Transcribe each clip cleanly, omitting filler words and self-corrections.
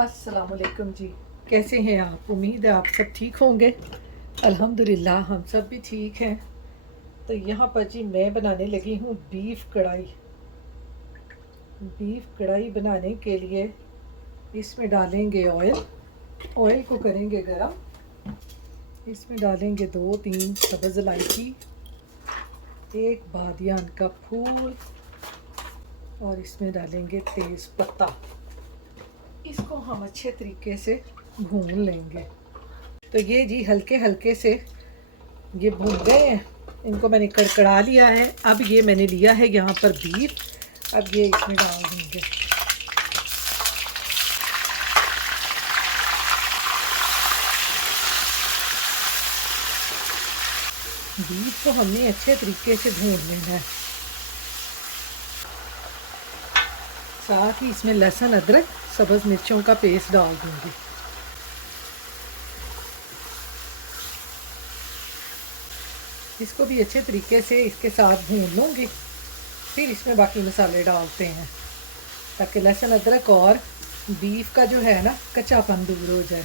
अस्सलामुअलैकुम जी। कैसे हैं आप? उम्मीद है आप सब ठीक होंगे। अल्हम्दुलिल्लाह हम सब भी ठीक हैं। तो यहाँ पर जी मैं बनाने लगी हूँ बीफ कढ़ाई। बीफ कढ़ाई बनाने के लिए इसमें डालेंगे ऑयल। ऑयल को करेंगे गरम। इसमें डालेंगे 2-3 सब्ज़ इलायची, एक बादियान का फूल और इसमें डालेंगे तेज़ पत्ता। इसको हम अच्छे तरीके से भून लेंगे। तो ये जी हल्के हल्के से ये भून गए हैं। इनको मैंने कड़कड़ा लिया है। अब ये मैंने लिया है यहाँ पर बीफ। अब ये इसमें डाल देंगे। बीफ को हमने अच्छे तरीके से भून लेना है। साथ ही इसमें लहसुन, अदरक, सब्ज़ मिर्चों का पेस्ट डाल दूँगी। इसको भी अच्छे तरीके से इसके साथ भून लूँगी। फिर इसमें बाकी मसाले डालते हैं ताकि लहसुन, अदरक और बीफ का जो है ना कच्चापन दूर हो जाए।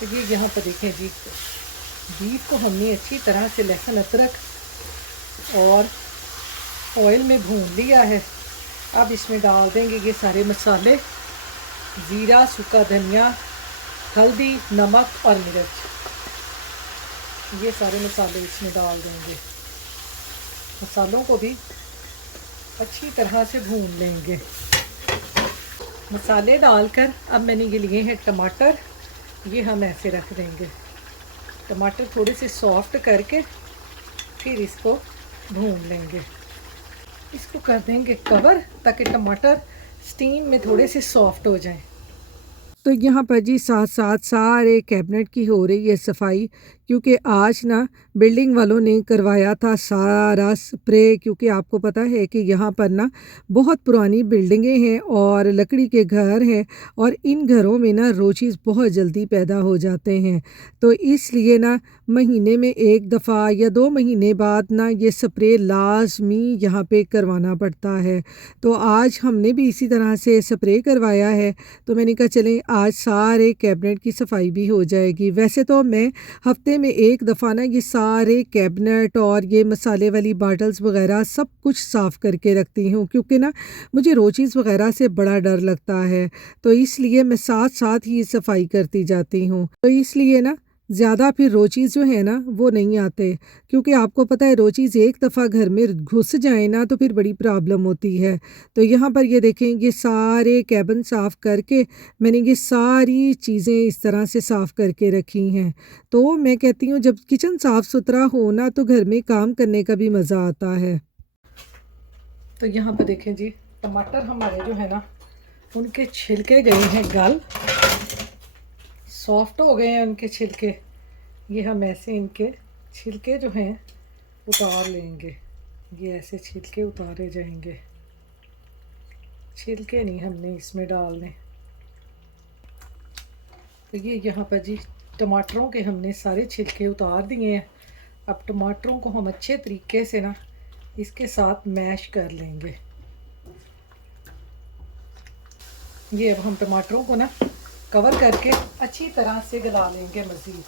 तो ये यहाँ पर देखें जी, बीफ को हमने अच्छी तरह से लहसुन, अदरक और ऑयल में भून लिया है। अब इसमें डाल देंगे ये सारे मसाले, ज़ीरा, सूखा धनिया, हल्दी, नमक और मिर्च। ये सारे मसाले इसमें डाल देंगे। मसालों को भी अच्छी तरह से भून लेंगे। मसाले डालकर अब मैंने ये लिए हैं टमाटर। ये हम ऐसे रख देंगे। टमाटर थोड़े से सॉफ्ट करके फिर इसको भून लेंगे। इसको कर देंगे कवर ताकि टमाटर स्टीम में थोड़े से सॉफ्ट हो जाएं। तो यहाँ पर जी साथ साथ सारे कैबिनेट की हो रही है सफाई, क्योंकि आज ना बिल्डिंग वालों ने करवाया था सारा स्प्रे। क्योंकि आपको पता है कि यहाँ पर ना बहुत पुरानी बिल्डिंगें हैं और लकड़ी के घर हैं और इन घरों में ना रोचीज़ बहुत जल्दी पैदा हो जाते हैं। तो इसलिए ना महीने में एक दफ़ा या 2 महीने बाद ना ये स्प्रे लाजमी यहाँ पे करवाना पड़ता है। तो आज हमने भी इसी तरह से स्प्रे करवाया है। तो मैंने कहा चलें आज सारे कैबिनेट की सफाई भी हो जाएगी। वैसे तो मैं हफ्ते में एक दफ़ा ना ये सारे कैबिनेट और ये मसाले वाली बॉटल्स वगैरह सब कुछ साफ़ करके रखती हूँ, क्योंकि ना मुझे रोचीज़ वगैरह से बड़ा डर लगता है। तो इसलिए मैं साथ साथ ही सफाई करती जाती हूँ। तो इसलिए ना ज़्यादा फिर रोचीज़ जो है ना वो नहीं आते, क्योंकि आपको पता है रोचीज़ एक दफ़ा घर में घुस जाए ना तो फिर बड़ी प्रॉब्लम होती है। तो यहाँ पर ये देखें, ये सारे कैबिन साफ़ करके मैंने ये सारी चीज़ें इस तरह से साफ़ करके रखी हैं। तो मैं कहती हूँ जब किचन साफ़ सुथरा हो ना तो घर में काम करने का भी मज़ा आता है। तो यहाँ पर देखें जी, टमाटर हमारे जो है ना उनके छिलके गए हैं गल, सॉफ्ट हो गए हैं उनके छिलके। ये हम ऐसे इनके छिलके जो हैं उतार लेंगे। ये ऐसे छिलके उतारे जाएंगे। छिलके नहीं हमने इसमें डालने। तो ये यहाँ पर जी टमाटरों के हमने सारे छिलके उतार दिए हैं। अब टमाटरों को हम अच्छे तरीके से ना इसके साथ मैश कर लेंगे। ये अब हम टमाटरों को ना कवर करके अच्छी तरह से गला लेंगे मज़ीद।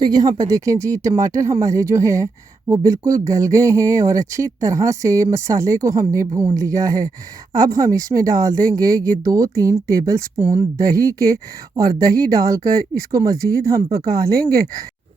तो यहाँ पर देखें जी, टमाटर हमारे जो हैं वो बिल्कुल गल गए हैं और अच्छी तरह से मसाले को हमने भून लिया है। अब हम इसमें डाल देंगे ये 2-3 टेबल स्पून दही के, और दही डालकर इसको मज़ीद हम पका लेंगे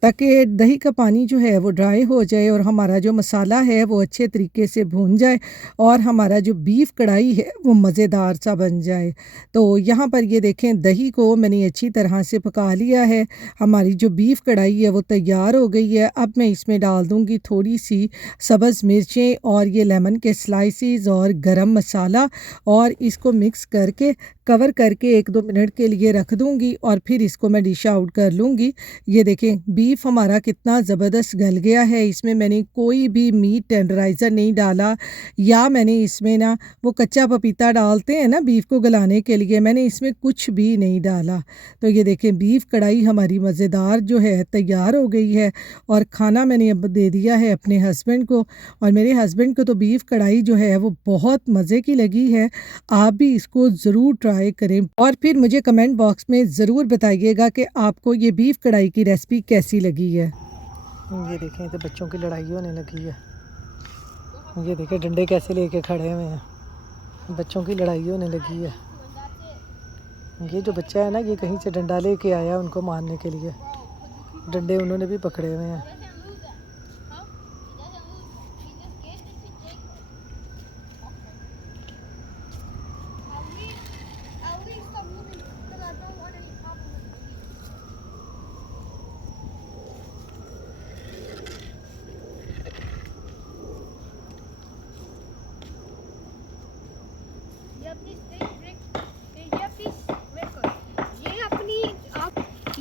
ताकि दही का पानी जो है वो ड्राई हो जाए और हमारा जो मसाला है वो अच्छे तरीके से भून जाए और हमारा जो बीफ कढ़ाई है वो मज़ेदार सा बन जाए। तो यहाँ पर ये देखें, दही को मैंने अच्छी तरह से पका लिया है। हमारी जो बीफ कढ़ाई है वो तैयार हो गई है। अब मैं इसमें डाल दूँगी थोड़ी सी सब्ज़ मिर्चें और ये लेमन के स्लाइसिस और गरम मसाला, और इसको मिक्स करके कवर करके 1-2 मिनट के लिए रख दूंगी और फिर इसको मैं डिश आउट कर लूँगी। ये देखें बीफ हमारा कितना ज़बरदस्त गल गया है। इसमें मैंने कोई भी मीट टेंडराइज़र नहीं डाला या मैंने इसमें ना वो कच्चा पपीता डालते हैं ना बीफ को गलाने के लिए, मैंने इसमें कुछ भी नहीं डाला। तो ये देखें बीफ कढ़ाई हमारी मज़ेदार जो है तैयार हो गई है और खाना मैंने अब दे दिया है अपने हस्बैंड को। और मेरे हस्बैंड को तो बीफ कढ़ाई जो है वो बहुत मज़े की लगी है। आप भी इसको ज़रूर ट्राई करें और फिर मुझे कमेंट बॉक्स में ज़रूर बताइएगा कि आपको ये बीफ कढ़ाई की रेसिपी कैसी लगी है। ये देखें तो बच्चों की लड़ाई होने लगी है। ये देखें डंडे कैसे लेके खड़े हुए हैं, बच्चों की लड़ाई होने लगी है। ये जो बच्चा है ना ये कहीं से डंडा लेके आया उनको मारने के लिए, डंडे उन्होंने भी पकड़े हुए हैं।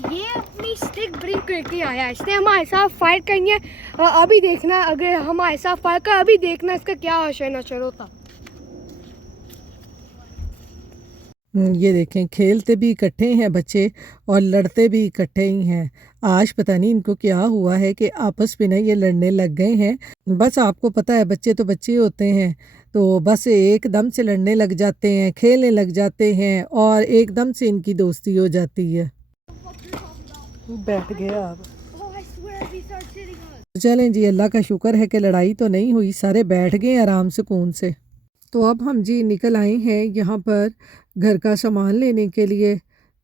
ये अपनी स्टिक ब्रिंग करके आया, इसने हमारे साथ फाइट करनी है। अभी देखना, अगर हमारे साथ फाइट कर अभी देखना इसका क्या हशर नशर होता। ये देखें खेलते भी इकट्ठे हैं बच्चे और लड़ते भी इकट्ठे ही हैं। आज पता नहीं इनको क्या हुआ है कि आपस में ना ये लड़ने लग गए हैं। बस आपको पता है बच्चे तो बच्चे होते हैं, तो बस एकदम से लड़ने लग जाते हैं, खेलने लग जाते हैं और एकदम से इनकी दोस्ती हो जाती है। बैठ गया आप। चलें जी, अल्लाह का शुक्र है कि लड़ाई तो नहीं हुई, सारे बैठ गए आराम सुकून से। तो अब हम जी निकल आए हैं यहाँ पर घर का सामान लेने के लिए।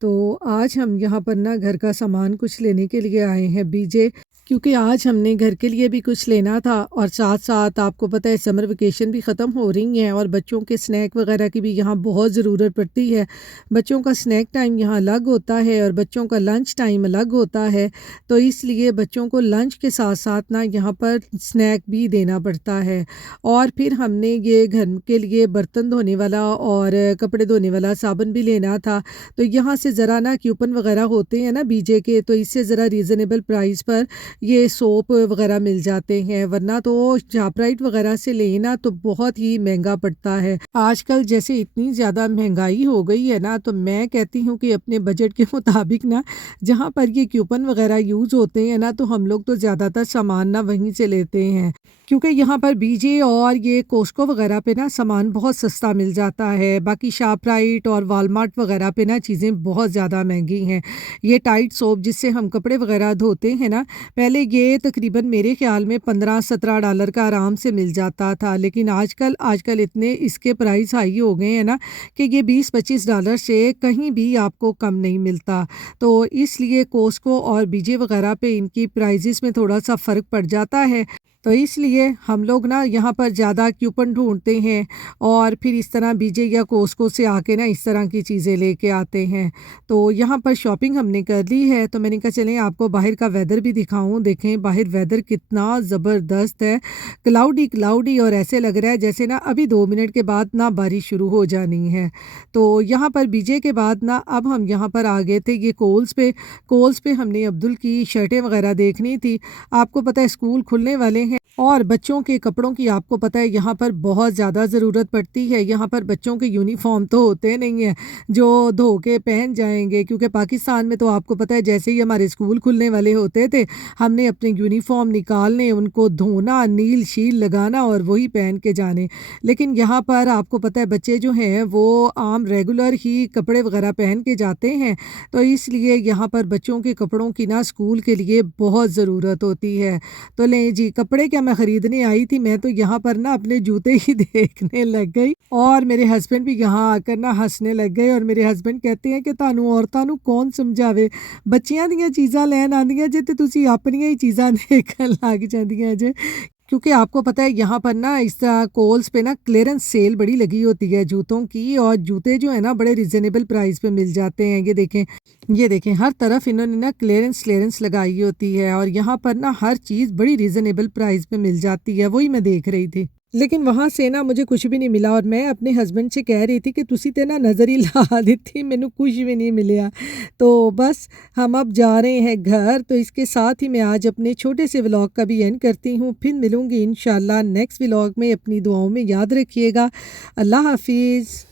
तो आज हम यहाँ पर ना घर का सामान कुछ लेने के लिए आए हैं बीजे, क्योंकि आज हमने घर के लिए भी कुछ लेना था और साथ साथ आपको पता है समर वेकेशन भी ख़त्म हो रही हैं और बच्चों के स्नैक वगैरह की भी यहाँ बहुत ज़रूरत पड़ती है। बच्चों का स्नैक टाइम यहाँ अलग होता है और बच्चों का लंच टाइम अलग होता है, तो इसलिए बच्चों को लंच के साथ साथ ना यहाँ पर स्नैक भी देना पड़ता है। और फिर हमने ये घर के लिए बर्तन धोने वाला और कपड़े धोने वाला साबुन भी लेना था। तो यहाँ से ज़रा ना कूपन वगैरह होते हैं ना बीजे के, तो इससे ज़रा रीज़नेबल प्राइस पर ये सोप वगैरह मिल जाते हैं, वरना तो शॉपराइट वगैरह से लेना तो बहुत ही महंगा पड़ता है। आजकल जैसे इतनी ज़्यादा महंगाई हो गई है ना, तो मैं कहती हूँ कि अपने बजट के मुताबिक ना जहाँ पर ये कूपन वगैरह यूज़ होते हैं ना, तो हम लोग तो ज़्यादातर सामान ना वहीं से लेते हैं, क्योंकि यहाँ पर बीजे और ये कोस्को वगैरह पे ना सामान बहुत सस्ता मिल जाता है। बाकी शॉपराइट और वालमार्ट वगैरह पे ना चीज़ें बहुत ज़्यादा महंगी हैं। ये टाइड सोप जिससे हम कपड़े वगैरह धोते हैं ना, पहले ये तकरीबन मेरे ख्याल में $15-17 का आराम से मिल जाता था, लेकिन आजकल इतने इसके प्राइस हाई हो गए हैं ना कि ये $20-25 से कहीं भी आपको कम नहीं मिलता। तो इसलिए कोस्को और बीजे वगैरह पे इनकी प्राइजेस में थोड़ा सा फ़र्क पड़ जाता है। तो इसलिए हम लोग ना यहाँ पर ज़्यादा कूपन ढूंढते हैं और फिर इस तरह बीजे या कोस्को से आके ना इस तरह की चीज़ें लेके आते हैं। तो यहाँ पर शॉपिंग हमने कर ली है, तो मैंने कहा चलें आपको बाहर का वेदर भी दिखाऊं। देखें बाहर वेदर कितना ज़बरदस्त है, क्लाउडी और ऐसे लग रहा है जैसे ना अभी 2 मिनट के बाद ना बारिश शुरू हो जानी है। तो यहाँ पर बीजे के बाद ना अब हम यहाँ पर आ गए थे ये कोल्स पे हमने अब्दुल की शर्टें वगैरह देखनी थी। आपको पता है स्कूल खुलने वाले हैं और बच्चों के कपड़ों की आपको पता है यहाँ पर बहुत ज़्यादा ज़रूरत पड़ती है। यहाँ पर बच्चों के यूनिफॉर्म तो होते नहीं हैं जो धो के पहन जाएंगे, क्योंकि पाकिस्तान में तो आपको पता है जैसे ही हमारे स्कूल खुलने वाले होते थे हमने अपने यूनिफॉर्म निकालने, उनको धोना, नील शील लगाना और वही पहन के जाने। लेकिन यहाँ पर आपको पता है बच्चे जो हैं वो आम रेगुलर ही कपड़े वगैरह पहन के जाते हैं, तो इसलिए यहाँ पर बच्चों के कपड़ों की ना स्कूल के लिए बहुत ज़रूरत होती है। तो लें जी, कपड़े क्या मैं ख़रीदने आई थी, मैं तो यहाँ पर ना अपने जूते ही देखने लग गई और मेरे हस्बैंड भी यहाँ आकर ना हंसने लग गए। और मेरे हस्बैंड कहते हैं कि तानू औरतां नू कौन समझावे, बच्चियां दियां चीज़ां लैन आंदियां जे ते तुसी अपनियां ही चीज़ां देखन लग जांदियां जे। क्योंकि आपको पता है यहाँ पर ना इस कोल्स पे ना क्लियरेंस सेल बड़ी लगी होती है जूतों की, और जूते जो है ना बड़े रिजनेबल प्राइस पे मिल जाते हैं। ये देखें हर तरफ इन्होंने ना क्लियरेंस लगाई होती है और यहाँ पर ना हर चीज़ बड़ी रिजनेबल प्राइस पे मिल जाती है, वही मैं देख रही थी। लेकिन वहाँ से ना मुझे कुछ भी नहीं मिला और मैं अपने हस्बैंड से कह रही थी कि तुसी ते ना नज़र ही ला दी मैनू कुछ भी नहीं मिला। तो बस हम अब जा रहे हैं घर, तो इसके साथ ही मैं आज अपने छोटे से व्लॉग का भी एंड करती हूँ। फिर मिलूँगी इंशाल्लाह नेक्स्ट व्लॉग में। अपनी दुआओं में याद रखिएगा। अल्लाह हाफिज़।